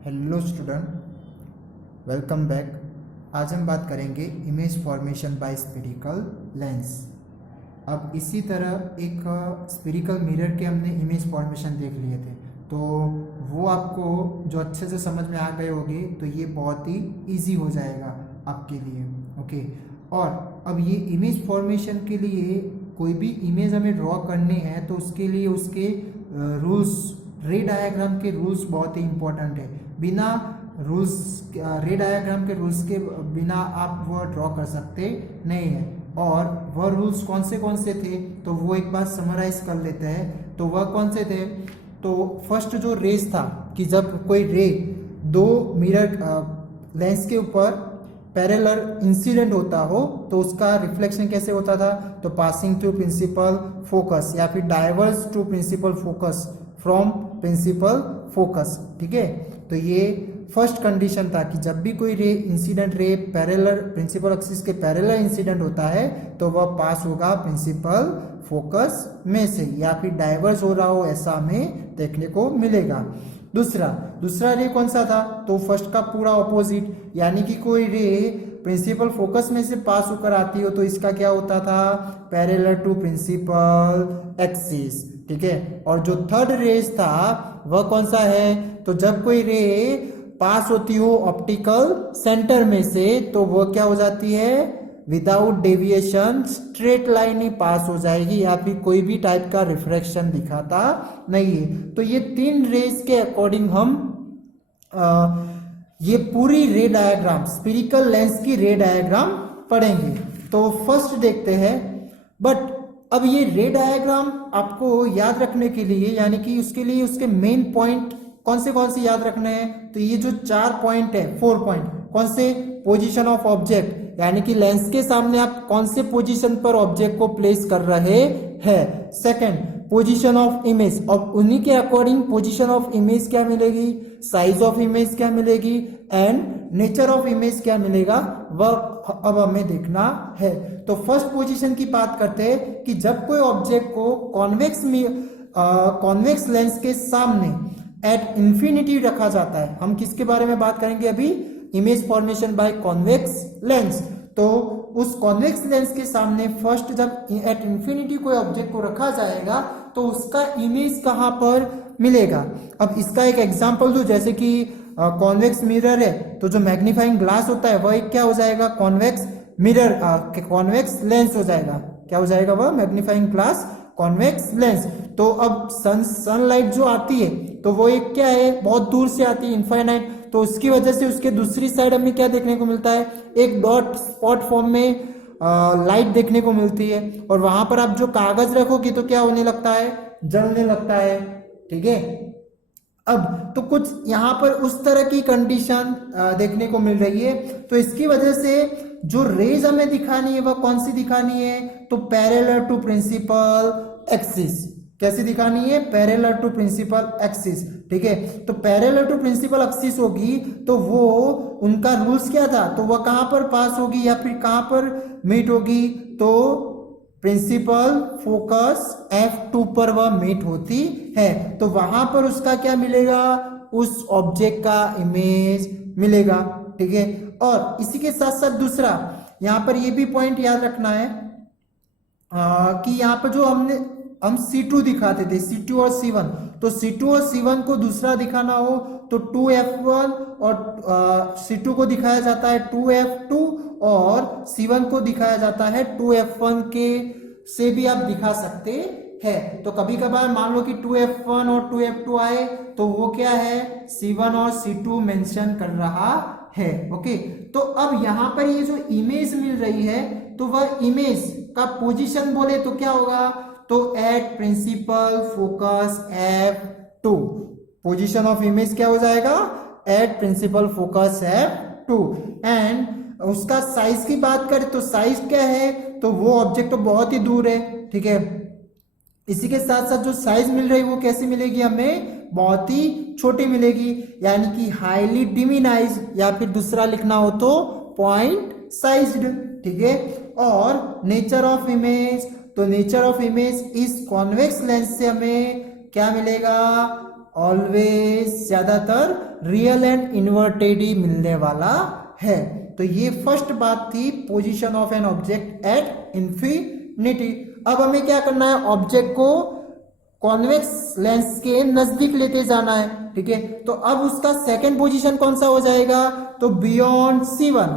Hello student, welcome back. आज हम बात करेंगे image formation by spherical lens. अब इसी तरह एक स्फेरिकल मिरर के हमने इमेज फॉर्मेशन देख लिए थे, तो वो आपको जो अच्छे से समझ में आ गए होंगे, तो ये बहुत ही इजी हो जाएगा आपके लिए। ओके, और अब ये इमेज फॉर्मेशन के लिए कोई भी इमेज हमें ड्रॉ करने हैं तो उसके लिए उसके रूल्स, रे डायग्राम के रूल्स बहुत ही इंपॉर्टेंट है। बिना रूल्स, रे डायग्राम के रूल्स के बिना आप वह ड्रॉ कर सकते नहीं है। और वह रूल्स कौन से थे, तो वो एक बार समराइज कर लेते हैं। तो वह कौन से थे? तो फर्स्ट जो रेस था कि जब कोई रे दो मिरर लेंस के ऊपर पैरेलल इंसिडेंट होता हो तो उसका रिफ्लेक्शन कैसे होता था? तो पासिंग थ्रू प्रिंसिपल फोकस या फिर diverse to principal focus from principal focus. ठीक है, तो ये फर्स्ट कंडीशन था कि जब भी कोई ray incident ray parallel principal axis के पैरेलल इंसिडेंट होता है तो वह पास होगा प्रिंसिपल फोकस में से या फिर डाइवर्स हो रहा हो, ऐसा हमें देखने को मिलेगा। दूसरा रे कौन सा था? तो फर्स्ट का पूरा ऑपोजिट, यानी कि कोई रे प्रिंसिपल फोकस में से पास होकर आती हो तो इसका क्या होता था? Parallel to principal axis. ठीक है, और जो थर्ड रेस था वह कौन सा है? तो जब कोई रे पास होती हो ऑप्टिकल सेंटर में से तो वह क्या हो जाती है? विदाउट डेविएशन स्ट्रेट लाइन ही पास हो जाएगी या फिर कोई भी टाइप का रिफ्रैक्शन दिखाता नहीं है। तो ये तीन रेस के अकॉर्डिंग हम ये पूरी रे डायग्राम, स्फेरिकल लेंस की रे डायग्राम पढ़ेंगे। तो फर्स्ट देखते हैं। बट अब ये रे डायग्राम आपको याद रखने के लिए, यानी कि उसके लिए उसके मेन पॉइंट कौन से याद रखने हैं? तो ये जो 4 पॉइंट है, 4 पॉइंट कौन से? पोजीशन ऑफ ऑब्जेक्ट, यानी कि लेंस के सामने आप कौन से पोजीशन पर ऑब्जेक्ट को प्लेस कर रहे हैं। सेकंड, पोजीशन ऑफ इमेज, और उन्हीं के अकॉर्डिंग पोजीशन ऑफ इमेज क्या मिलेगी, साइज ऑफ इमेज क्या मिलेगी, एंड नेचर ऑफ इमेज क्या मिलेगा, वह अब हमें देखना है। तो फर्स्ट पोजीशन की बात करते हैं कि जब कोई ऑब्जेक्ट को कॉन्वेक्स लेंस के सामने एट इंफिनिटी रखा जाता है। हम किसके बारे में बात करेंगे अभी? Image formation by convex lens. तो उस कॉन्वेक्स लेंस के सामने फर्स्ट जब एट इंफिनिटी कोई ऑब्जेक्ट को रखा जाएगा तो उसका इमेज कहां पर मिलेगा? अब इसका एक एग्जांपल दो, जैसे कि कॉन्वेक्स मिरर है तो जो मैग्नीफाइंग ग्लास होता है वह क्या हो जाएगा? कॉन्वेक्स मिरर, कॉन्वेक्स लेंस हो जाएगा। क्या हो जाएगा वह? Magnifying glass, convex lens. तो अब सनलाइट जो आती है तो वो एक क्या है? बहुत दूर से आती है, इनफाइनाइट। तो उसकी वजह से उसके दूसरी साइड हमें क्या देखने को मिलता है? एक डॉट स्पॉट फॉर्म में लाइट देखने को मिलती है, और वहां पर आप जो कागज रखोगे तो क्या होने लगता है? जलने लगता है। ठीक है, अब तो कुछ यहाँ पर उस तरह की कंडीशन देखने को मिल रही है। तो इसकी वजह से जो रेज हमें दिखानी है वह कौन सी दिखानी है? तो पैरेलल टू प्रिंसिपल एक्सिस। कैसी दिखानी है? Parallel to principal axis. ठीक है, तो पैरेलल टू प्रिंसिपल एक्सिस होगी तो वो उनका रूल्स क्या था? तो वह कहां पर पास होगी या फिर कहां पर मीट होगी? तो प्रिंसिपल फोकस F2 पर वह मीट होती है। तो वहां पर उसका क्या मिलेगा? उस ऑब्जेक्ट का इमेज मिलेगा। ठीक है, और इसी के साथ साथ दूसरा यहां पर ये भी पॉइंट याद रखना है कि यहां पर जो हम C2 दिखाते थे, C2 और C1, तो C2 और C1 को दूसरा दिखाना हो तो 2F1, और C2 को दिखाया जाता है 2F2 और C1 को दिखाया जाता है 2F1 के से भी आप दिखा सकते हैं। तो कभी कभार मान लो कि 2F1 और 2F2 आए तो वो क्या है? C1 और C2 मेंशन कर रहा है। ओके, तो अब यहां पर ये जो इमेज मिल रही है तो वह इमेज का पोजीशन बोले तो क्या होगा? तो at principal focus F2, position of image क्या हो जाएगा? At principal focus F2। And उसका साइज की बात करें तो साइज क्या है? तो वो ऑब्जेक्ट तो बहुत ही दूर है। ठीक है, इसी के साथ साथ जो साइज मिल रही है वो कैसी मिलेगी हमें? बहुत ही छोटी मिलेगी, यानी कि हाईली डिमिनाइज, या फिर दूसरा लिखना हो तो पॉइंट साइज्ड। ठीक है, और नेचर ऑफ इमेज, तो नेचर ऑफ इमेज इस कॉन्वेक्स लेंस से हमें क्या मिलेगा? ऑलवेज ज्यादातर रियल एंड इन्वर्टेड ही मिलने वाला है। तो ये फर्स्ट बात थी position of an object at infinity. अब हमें क्या करना है, ऑब्जेक्ट को कॉन्वेक्स लेंस के नजदीक लेते जाना है, ठीक है। तो अब उसका सेकंड पोजीशन कौन सा हो जाएगा, तो बियॉन्ड C1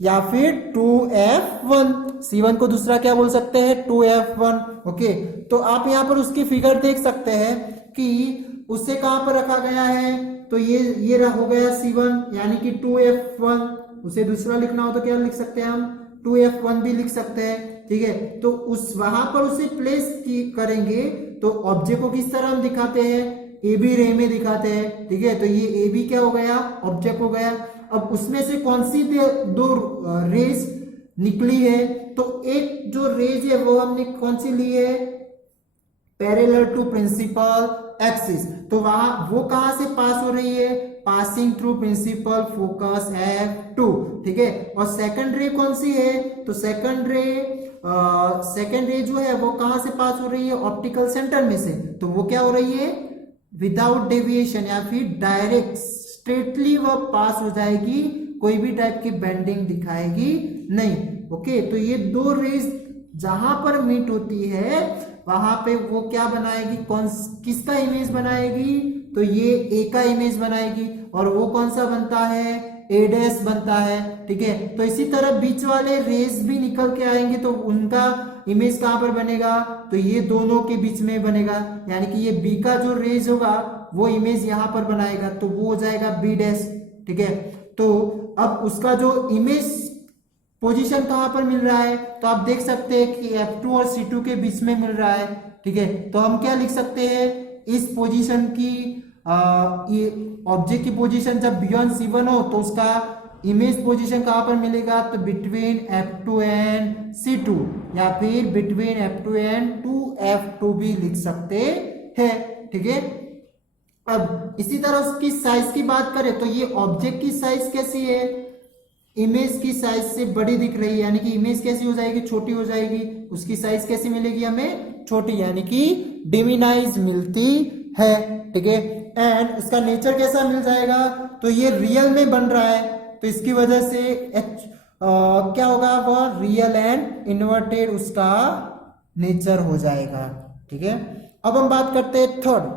या फिर 2F1। C1 को दूसरा क्या बोल सकते हैं, 2F1। ओके, तो आप यहाँ पर उसकी फिगर देख सकते हैं कि उसे कहां पर रखा गया है, तो ये हो गया C1 यानी कि 2F1। उसे दूसरा लिखना हो तो क्या लिख सकते हैं हम, 2F1 भी लिख सकते हैं, ठीक है। तो उस वहां पर उसे प्लेस करेंगे तो ऑब्जेक्ट को किस तरह हम दिखाते हैं, AB रे में दिखाते हैं, ठीक है। तो ये AB क्या हो गया, ऑब्जेक्ट हो गया। अब उसमें से कौन सी दो रेज निकली है, तो एक जो रेज है वो हमने कौन सी ली है, पैरेलल टू प्रिंसिपल एक्सिस। तो वहां वो कहां से पास हो रही है, passing through principal focus F2, ठीक है। और सेकंड रे कौन सी है, तो सेकंड रे जो है वो कहां से पास हो रही है, ऑप्टिकल सेंटर में से। तो वो क्या हो रही है, विदाउट डेविएशन या फिर डायरेक्ट स्ट्रेटली वह पास हो जाएगी, कोई भी टाइप की बेंडिंग दिखाएगी नहीं। ओके, तो ये दो रेज जहां पर मीट होती है वहां पे वो क्या बनाएगी, किसका इमेज बनाएगी, तो ये ए का इमेज बनाएगी। और वो कौन सा बनता है, A' बनता है, ठीक है। तो इसी तरह बीच वाले रेज भी निकल के आएंगे तो उनका इमेज कहां पर बनेगा, तो ये दोनों के बीच में बनेगा, यानी कि ये B का जो रेज होगा वो इमेज यहां पर बनाएगा, तो वो हो जाएगा B', ठीक है। तो अब उसका जो इमेज पोजीशन कहां पर मिल रहा है, तो आप देख सकते हैं कि F2 और C2 के बीच में मिल रहा है, ठीक है। तो हम क्या लिख सकते हैं, इस पोजीशन की ये ऑब्जेक्ट की पोजीशन जब बियॉन्ड C1 हो तो उसका इमेज पोजीशन कहां पर मिलेगा, तो बिटवीन F2 एंड C2 या फिर बिटवीन F2 एंड 2F2 भी लिख सकते हैं, ठीक है। अब इसी तरह उसकी साइज की बात करें तो ये ऑब्जेक्ट की साइज कैसी है, इमेज की साइज से बड़ी दिख रही है, यानी कि इमेज कैसी हो जाएगी, छोटी हो जाएगी। उसकी साइज कैसी मिलेगी हमें, छोटी, यानी कि डिमिनाइज मिलती है, ठीक है। एंड इसका नेचर कैसा मिल जाएगा, तो ये रियल में बन रहा है, तो इसकी वजह से क्या होगा, वह रियल एंड इन्वर्टेड उसका नेचर हो जाएगा, ठीक है। अब हम बात करते हैं थर्ड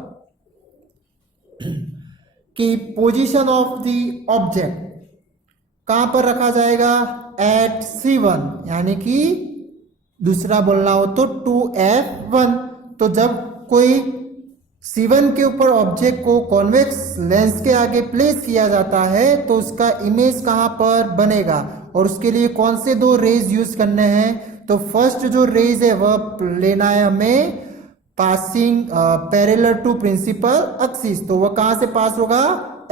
कि पोजीशन ऑफ द ऑब्जेक्ट कहां पर रखा जाएगा, एट C1, यानी कि दूसरा बोलना हो तो 2F1। तो जब कोई C1 के ऊपर ऑब्जेक्ट को कॉन्वेक्स लेंस के आगे प्लेस किया जाता है तो उसका इमेज कहां पर बनेगा, और उसके लिए कौन से दो रेज यूज करने हैं, तो फर्स्ट जो रेज है वह लेना है हमें passing parallel to principal axis. तो वह कहां से पास होगा,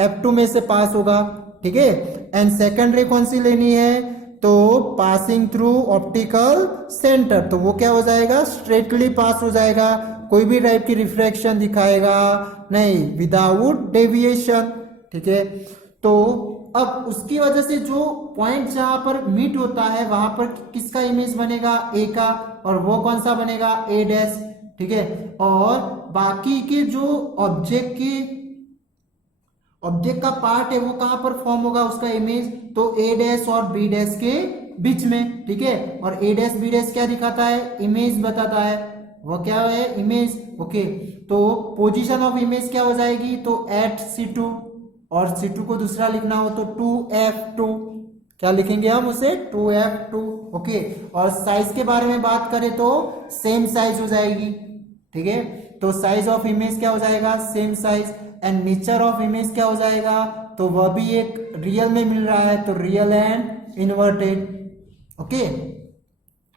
F2 में से पास होगा, ठीक है। एंड सेकंड रे कौन सी लेनी है, तो पासिंग थ्रू ऑप्टिकल सेंटर। तो वो क्या हो जाएगा, स्ट्रेटली पास हो जाएगा, कोई भी टाइप की रिफ्रैक्शन दिखाएगा नहीं, विदाउट डेविएशन, ठीक है। तो अब उसकी वजह से जो पॉइंट जहां पर मीट होता है वहां पर किसका इमेज बनेगा, ए का, और वो कौन सा बनेगा, A', ठीक है। और बाकी के जो ऑब्जेक्ट का पार्ट है वो कहां पर फॉर्म होगा उसका इमेज, तो A' और B' के बीच में, ठीक है। और A' B' क्या दिखाता है, इमेज बताता है, वो क्या है, इमेज, ओके। तो पोजीशन ऑफ इमेज क्या हो जाएगी, तो एट C2, और C2 को दूसरा लिखना हो तो 2F2, क्या लिखेंगे हम उसे, 2F2, ओके। और साइज के बारे में बात करें तो सेम साइज हो जाएगी, ठीक है। तो साइज ऑफ इमेज क्या हो जाएगा, same size. And nature of image क्या हो जाएगा, तो वह भी एक रियल में मिल रहा है, तो रियल एंड इन्वर्टेड, ओके।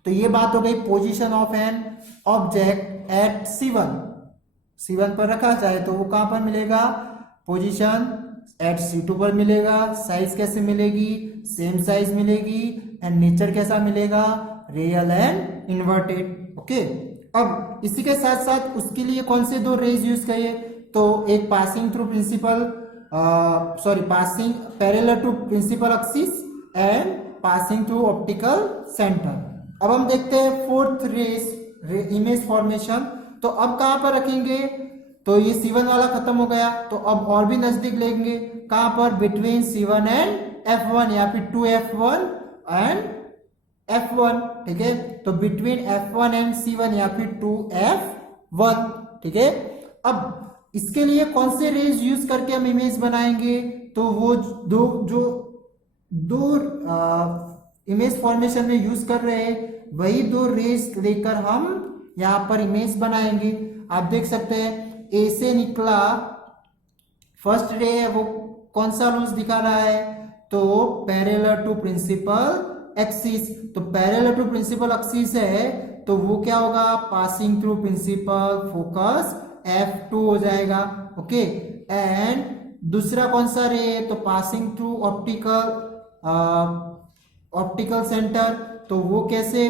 तो ये बात हो गई position of an object at C1 पर रखा जाए तो वो कहां पर मिलेगा, पोजीशन एट C2 पर मिलेगा। साइज कैसे मिलेगी, सेम साइज मिलेगी। एंड नेचर कैसा मिलेगा, रियल एंड इन्वर्टेड, ओके। अब इसी के साथ साथ उसके लिए कौन से दो रेज यूज करिए, तो एक passing through passing parallel to principal axis and passing through optical centre. अब हम देखते हैं फोर्थ रेज इमेज फॉर्मेशन। तो अब कहां पर रखेंगे, तो ये C1 वाला खत्म हो गया, तो अब और भी नजदीक लेंगे, कहां पर, बिटवीन C1 एंड F1 या फिर 2F1 एंड F1, ठीक है, तो बिटवीन F1 एंड C1 या फिर 2F1, ठीक है। अब इसके लिए कौन से रेज यूज करके हम इमेज बनाएंगे, तो वो दो इमेज फॉर्मेशन में यूज कर रहे हैं, वही दो रेज लेकर हम यहां पर इमेज बनाएंगे। आप देख सकते हैं ए से निकला फर्स्ट रे है, वो कौन सा रूल्स दिखा रहा है, तो पैरेलल टू प्रिंसिपल एक्सिस, तो पैरेलल टू प्रिंसिपल एक्सिस है, तो वो क्या होगा, passing through principal focus F2 हो जाएगा, ओके। एंड दूसरा कौन सा रे है, तो पासिंग थ्रू ऑप्टिकल सेंटर, तो वो कैसे,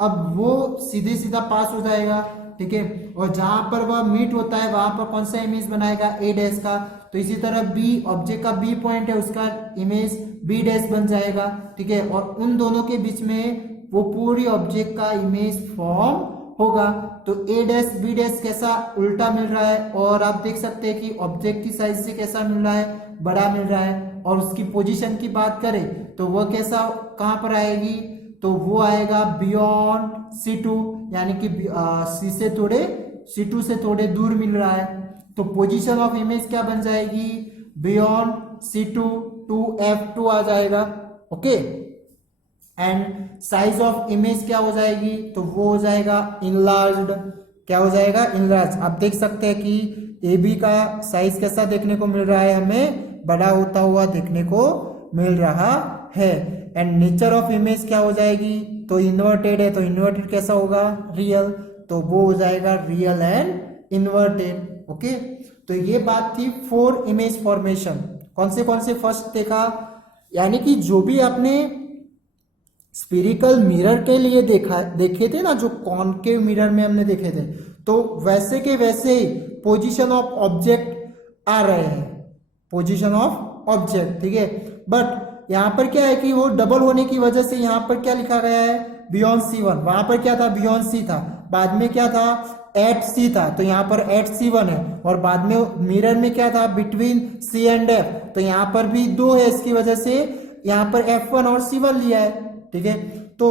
अब वो सीधे सीधा पास हो जाएगा, ठीक है। और जहां पर वह मीट होता है वहां पर कौन सा इमेज बनाएगा, ए डैश का, तो इसी तरह बी ऑब्जेक्ट का बी पॉइंट है, उसका इमेज बी डैश बन जाएगा, ठीक है। और उन दोनों के बीच में वो पूरी ऑब्जेक्ट का इमेज फॉर्म होगा, तो ए डैश बी डैश कैसा उल्टा मिल रहा है, और आप देख सकते हैं कि ऑब्जेक्ट की साइज से कैसा मिल रहा है, बड़ा मिल रहा है। और उसकी पोजीशन की बात करें तो वह कैसा, कहां पर आएगी, तो वो आएगा बियॉन्ड C2, यानी कि C2 से थोड़े दूर मिल रहा है, तो पोजीशन ऑफ इमेज क्या बन जाएगी, बियॉन्ड C2 टू F2 आ जाएगा, okay. And size of image क्या हो जाएगी, तो वो हो जाएगा इनलार्ज्ड, क्या हो जाएगा, इनलार्ज। आप देख सकते हैं कि ए बी का साइज कैसा देखने को मिल रहा है, हमें बड़ा होता हुआ देखने को मिल रहा है। एंड नेचर ऑफ इमेज क्या हो जाएगी, तो इन्वर्टेड है, तो इन्वर्टेड कैसा होगा, रियल, तो वो हो जाएगा रियल एंड इन्वर्टेड, ओके। तो ये बात थी 4 इमेज फॉर्मेशन। कौन से फर्स्ट देखा, यानी कि जो भी आपने स्फेरिकल मिरर के लिए देखे थे ना, जो कॉनकेव मिरर में हमने देखे थे, तो वैसे के वैसे ही पोजीशन ऑफ ऑब्जेक्ट आ रहे हैं, पोजीशन ऑफ ऑब्जेक्ट, ठीक है। बट यहां पर क्या है कि वो डबल होने की वजह से यहां पर क्या लिखा गया है, बियॉन्ड C1, वहां पर क्या था, बियॉन्ड C था, बाद में क्या था, एट C था, तो यहां पर एट C1 है, और बाद में मिरर में क्या था, बिटवीन C एंड F, तो यहां पर भी 2 है, इसकी वजह से यहां पर F1 और C1 लिया है, ठीक है। तो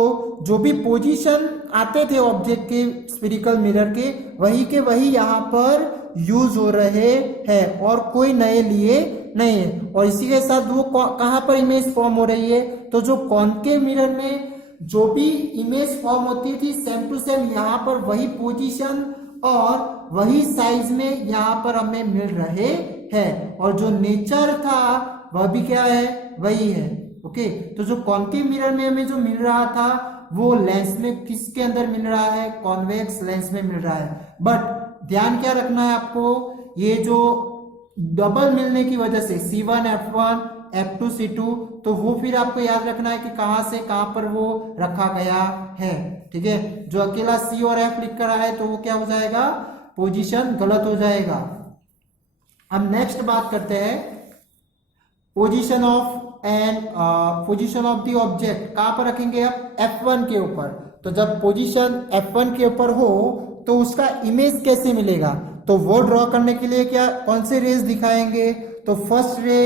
जो भी पोजीशन आते थे ऑब्जेक्ट के स्फेरिकल मिरर के वही यहाँ पर यूज हो रहे हैं, और कोई नए लिए नहीं है। और इसी के साथ वो कहाँ पर इमेज फॉर्म हो रही है, तो जो कॉनकेव मिरर में जो भी इमेज फॉर्म होती थी सेम टू सेम यहाँ पर वही पोजीशन और वही साइज में यहाँ पर हमें मिल रहे हैं, और जो नेचर था वह भी क्या है, वही है, ओके। तो जो कॉनकेव मिरर में हमें जो मिल रहा था वो लेंस में किसके अंदर मिल रहा है, कॉन्वेक्स लेंस में मिल रहा है। बट ध्यान क्या रखना है आपको, ये जो डबल मिलने की वजह से C1 F1 F2 C2, तो वो फिर आपको याद रखना है कि कहां से कहां पर वो रखा गया है, ठीक है। जो अकेला C और F लिख कर आया है तो वो क्या हो जाएगा, पोजीशन गलत हो जाएगा। अब नेक्स्ट बात करते हैं position of position of the object, कहां पर रखेंगे आप, F1 के ऊपर। तो जब पोजीशन F1 के ऊपर हो तो उसका इमेज कैसे मिलेगा, तो वो ड्रॉ करने के लिए क्या कौन से रेज दिखाएंगे, तो फर्स्ट रे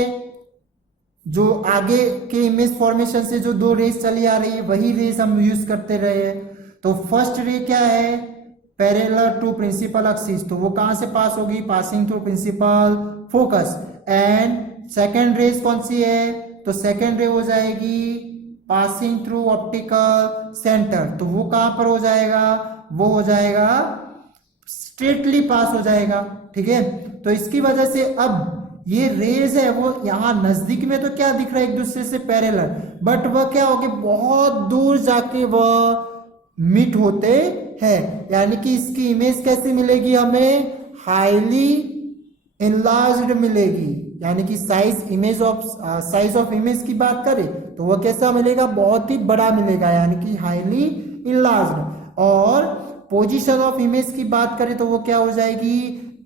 जो आगे के इमेज फॉर्मेशन से जो 2 रेज चली आ रही है वही रेज हम यूज करते रहे। तो फर्स्ट रे क्या है, पैरेलल टू प्रिंसिपल एक्सिस, तो वो कहां से पास होगी, passing through principal focus. And second rays कौन सी है, तो सेकेंड रे हो जाएगी पासिंग थ्रू ऑप्टिकल सेंटर, तो वो कहां पर हो जाएगा, वो हो जाएगा स्ट्रेटली पास हो जाएगा, ठीक है। तो इसकी वजह से अब ये रेज है वो यहां नजदीक में तो क्या दिख रहा है, एक दूसरे से पैरेलल, बट वह क्या होगी, बहुत दूर जाके वह मीट होते हैं, यानी कि इसकी इमेज कैसे मिलेगी हमें, हाईली इनलार्ज्ड मिलेगी, यानी कि साइज ऑफ इमेज की बात करें तो वह कैसा मिलेगा, बहुत ही बड़ा मिलेगा, यानी कि हाईली इनलार्ज्ड। और पोजीशन ऑफ इमेज की बात करें तो वो क्या हो जाएगी,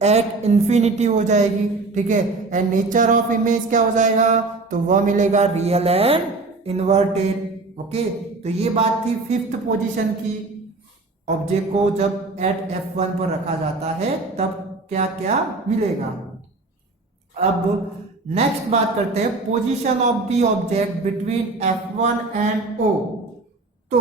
एट इंफिनिटी हो जाएगी, ठीक है। एंड नेचर ऑफ इमेज क्या हो जाएगा, तो वह मिलेगा रियल एंड इन्वर्टेड, ओके। तो ये बात थी 5th पोजीशन की, ऑब्जेक्ट को जब एट F1 पर रखा जाता है तब क्या क्या मिलेगा। अब नेक्स्ट बात करते हैं position of the object between F1 and O। तो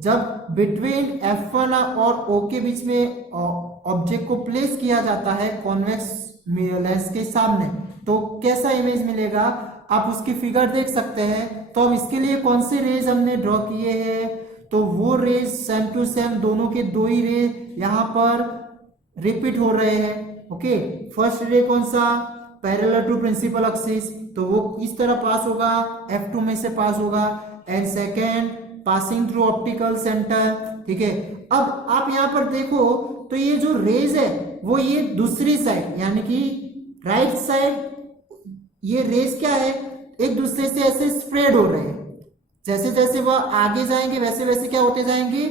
जब बिटवीन F1 और O के बीच में ऑब्जेक्ट को प्लेस किया जाता है कॉन्वेक्स लेंस के सामने, तो कैसा इमेज मिलेगा आप उसकी फिगर देख सकते हैं। तो अब इसके लिए कौन से रेज हमने ड्रॉ किए हैं, तो वो रेज सेम टू सेम, दोनों के दो ही रे यहाँ पर रिपीट हो रहे हैं। ओके, फर्स्ट रे कौन सा, पैरेलल टू प्रिंसिपल एक्सिस, तो वो इस तरह पास होगा, F2 में से पास होगा। And second passing through optical centre. ठीक है, अब आप यहाँ पर देखो तो ये जो रेज है वो ये दूसरी साइड यानी कि राइट साइड, ये रेज क्या है एक दूसरे से ऐसे स्प्रेड हो रहे हैं। जैसे जैसे वह आगे जाएंगे वैसे वैसे क्या होते जाएंगे,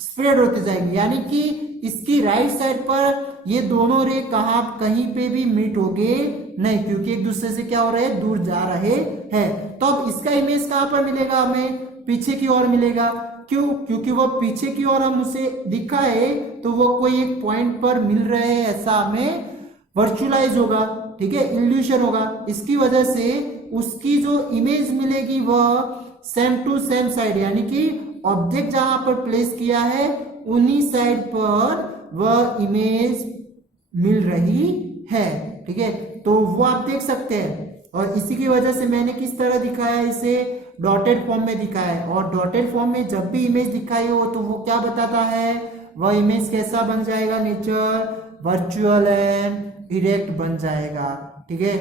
स्प्रेड होते जाएंगे। यानी कि इसकी राइट साइड पर ये दोनों रे कहीं पे भी मीट होंगे नहीं, क्योंकि एक दूसरे से क्या हो रहे हैं, दूर जा रहे हैं। तो अब इसका इमेज कहां पर मिलेगा, हमें पीछे की ओर मिलेगा। क्यों, क्योंकि वो पीछे की ओर हम उसे दिखाए तो वो कोई एक पॉइंट पर मिल रहे हैं ऐसा हमें वर्चुअलाइज होगा। ठीक है, इल्यूशन होगा। इसकी वजह से उसकी जो इमेज मिलेगी वह सेम टू सेम साइड, यानी कि ऑब्जेक्ट जहां पर प्लेस किया है उन्हीं साइड पर वह इमेज मिल रही है। ठीक है, तो वो आप देख सकते हैं। और इसी की वजह से मैंने किस तरह दिखाया, इसे डॉटेड फॉर्म में दिखाया है। और डॉटेड फॉर्म में जब भी इमेज दिखाई हो तो वो क्या बताता है, वह इमेज कैसा बन जाएगा, नेचर वर्चुअल एंड इरेक्ट बन जाएगा। ठीक है,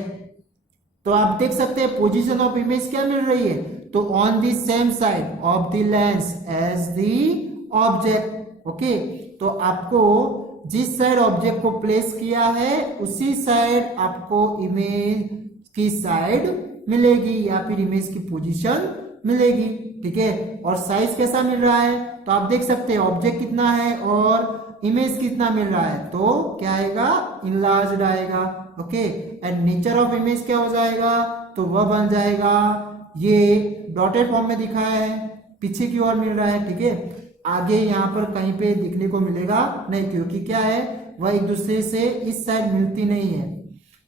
तो आप देख सकते हैं पोजीशन ऑफ इमेज क्या मिल रही है, तो on the same side of the lens as the object. Okay, तो आपको जिस साइड ऑब्जेक्ट को प्लेस किया है उसी साइड आपको इमेज की साइड मिलेगी या फिर इमेज की पोजीशन मिलेगी। ठीक है, और साइज कैसा मिल रहा है, तो आप देख सकते हैं ऑब्जेक्ट कितना है और इमेज कितना मिल रहा है, तो क्या आएगा, इनलार्ज्ड आएगा। Okay, and nature of image क्या हो जाएगा, तो वह बन जाएगा, ये डॉटेड फॉर्म में दिखाया है, पीछे की ओर मिल रहा है। ठीक है, आगे यहाँ पर कहीं पे दिखने को मिलेगा नहीं, क्योंकि क्या है वह एक दूसरे से इस साइड मिलती नहीं है।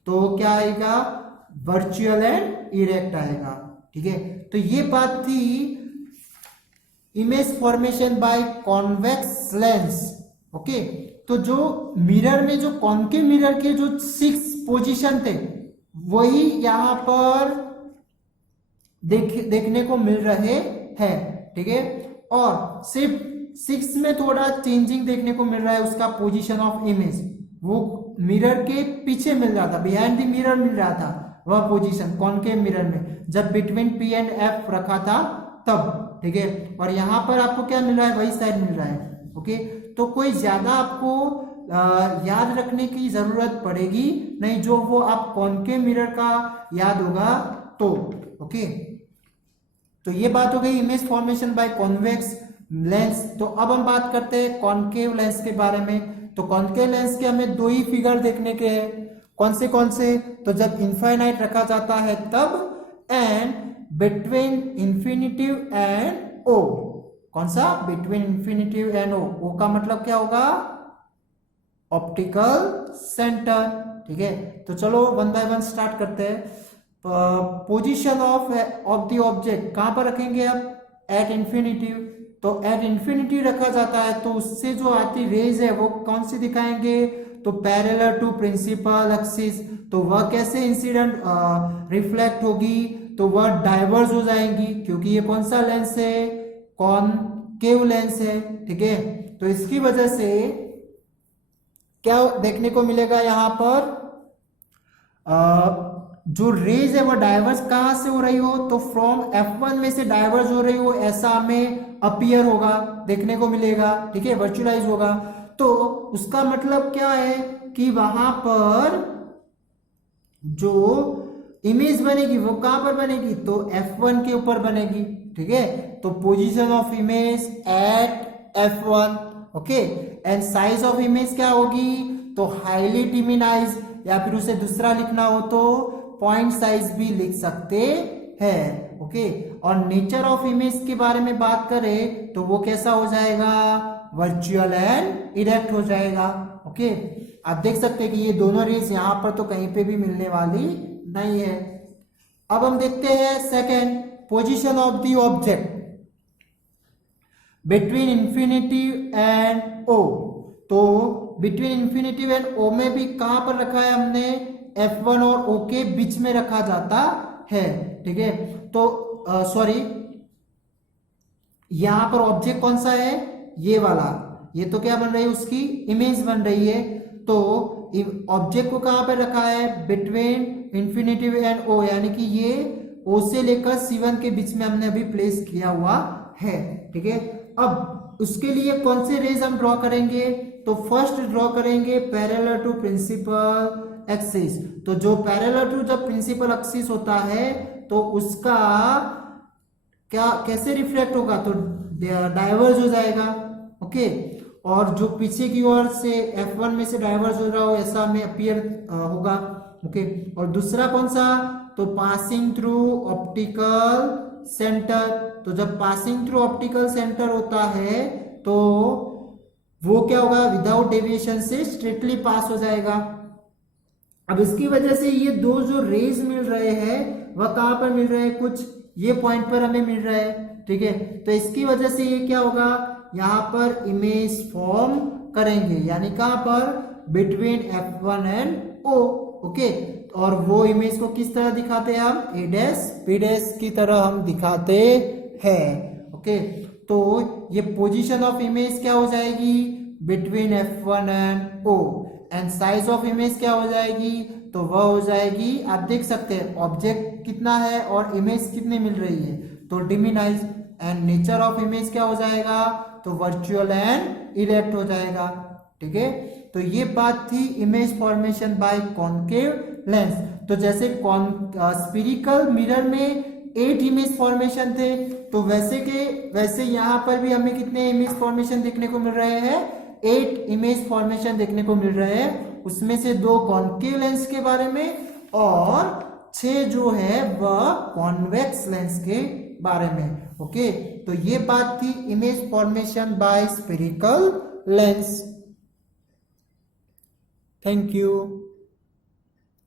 तो क्या आएगा, वर्चुअल एंड इरेक्ट आएगा। ठीक है, तो ये बात थी image formation by convex lens. Okay, तो जो मिरर में जो कॉन्केव मिरर के जो 6 पोजीशन थे वही यहां पर देखने को मिल रहे हैं। ठीक है, और सिर्फ 6 में थोड़ा चेंजिंग देखने को मिल रहा है, उसका पोजीशन ऑफ इमेज वो मिरर के पीछे मिल रहा था, बिहाइंड द मिरर मिल रहा था वह पोजीशन कॉन्केव मिरर में, जब बिटवीन P एंड F रखा था तब। ठीक है, और यहां पर आपको क्या मिल रहा है, वही साइड मिल रहा है। ओके, तो कोई ज्यादा आपको याद रखने की जरूरत पड़ेगी नहीं, जो वो आप कॉन्केव मिरर का याद होगा तो। ओके, तो ये बात हो गई image formation by convex lens. तो अब हम बात करते हैं कॉन्केव लेंस के बारे में। तो कॉन्केव लेंस के हमें 2 ही फिगर देखने के हैं, कौन से, तो जब इनफाइनाइट रखा जाता है तब, एंड बिटवीन इंफिनिटिव एंड ओ। कौन सा, बिटवीन इंफिनिटिव एंड ओ का मतलब क्या होगा, ऑप्टिकल सेंटर। ठीक है, तो चलो 1 बाय 1 स्टार्ट करते हैं। पोजीशन ऑफ द ऑब्जेक्ट कहां पर रखेंगे अब, एट इंफिनिटिव। तो एट इंफिनिटी रखा जाता है तो उससे जो आती रेज है वो कौन सी दिखाएंगे, तो पैरेलल टू प्रिंसिपल एक्सिस। तो वह कैसे इंसिडेंट रिफ्लेक्ट होगी, तो वह डाइवर्ज हो जाएंगी, क्योंकि ये कौन सा लेंस है, कॉनकेव लेंस है। ठीक है, तो इसकी वजह से क्या देखने को मिलेगा, यहां पर जो रेज है वो डाइवर्स कहां से हो रही हो, तो फ्रॉम F1 में से डाइवर्स हो रही हो, ऐसा हमें अपीयर होगा, देखने को मिलेगा। ठीक है, वर्चुअलाइज होगा। तो उसका मतलब क्या है कि वहां पर जो इमेज बनेगी वो कहां पर बनेगी, तो F1 के ऊपर बनेगी। ठीक है, तो position of image at F1। Okay, and size of image क्या होगी, तो हाईली डिमिनाइज, या फिर उसे दूसरा लिखना हो तो पॉइंट साइज भी लिख सकते हैं। ओके, और नेचर ऑफ इमेज के बारे में बात करें तो वो कैसा हो जाएगा, वर्चुअल एंड इरेक्ट हो जाएगा। ओके, आप देख सकते हैं कि ये दोनों रेज यहाँ पर तो कहीं पे भी मिलने वाली नहीं है। अब हम देखते हैं second, position of the object between infinity and O. तो बिटवीन इंफिनिटी एंड ओ में भी कहां पर रखा है हमने, F1 और O के बीच में रखा जाता है, ठीक है। तो सॉरी, यहां पर ऑब्जेक्ट कौन सा है, ये वाला, ये तो क्या बन रही है, उसकी इमेज बन रही है। तो ऑब्जेक्ट को कहां पर रखा है, बिटवीन इंफिनिटी एंड ओ, यानी कि ये O से लेकर C1 के बीच में हमने अभी प्लेस किया हुआ है, ठीक है। अब उसके लिए कौन से रेज हम ड्रॉ करेंगे, तो फर्स्ट ड्रॉ करेंगे पैरेलल टू प्रिंसिपल एक्सिस। तो जो पैरेलल टू जब प्रिंसिपल एक्सिस होता है तो उसका क्या कैसे रिफ्लेक्ट होगा, तो डाइवर्ज हो जाएगा, ओके। और जो पीछे की ओर से F1 में से डाइवर्ज हो रहा हो ऐसा हमें अपीयर होगा, ओके। और दूसरा कौन सा, तो पासिंग थ्रू ऑप्टिकल सेंटर। तो जब पासिंग थ्रू ऑप्टिकल सेंटर होता है तो वो क्या होगा, विदाउट डेविएशन से स्ट्रेटली पास हो जाएगा। अब इसकी वजह से ये दो जो रेज मिल रहे हैं वह कहां पर मिल रहे हैं, कुछ ये पॉइंट पर हमें मिल रहा है, ठीक है। तो इसकी वजह से ये क्या होगा, यहां पर इमेज फॉर्म करेंगे, यानी कहां पर, between F1 and O, okay. और वो इमेज को किस तरह दिखाते हैं हम, A डैश B डैश की तरह हम दिखाते हैं, ओके। तो ये पोजीशन ऑफ इमेज क्या हो जाएगी, between F1 and O, and size of image क्या हो जाएगी, तो वह हो जाएगी, आप देख सकते हैं ऑब्जेक्ट कितना है और इमेज कितनी मिल रही है, तो डिमिनाइज। एंड नेचर ऑफ इमेज क्या हो जाएगा, तो वर्चुअल एंड इरेक्ट हो जाएगा, ठीक है। तो ये बात थी image formation by concave lens. तो जैसे स्फीरिकल मिरर में 8 इमेज फॉर्मेशन थे, तो वैसे यहाँ पर भी हमें कितने इमेज फॉर्मेशन देखने को मिल रहे हैं, 8 इमेज फॉर्मेशन देखने को मिल रहे हैं। उसमें से 2 कॉनकेव लेंस के बारे में और 6 जो है वह कॉन्वेक्स लेंस के बारे में, ओके। तो ये बात थी image formation by spherical lens. Thank you.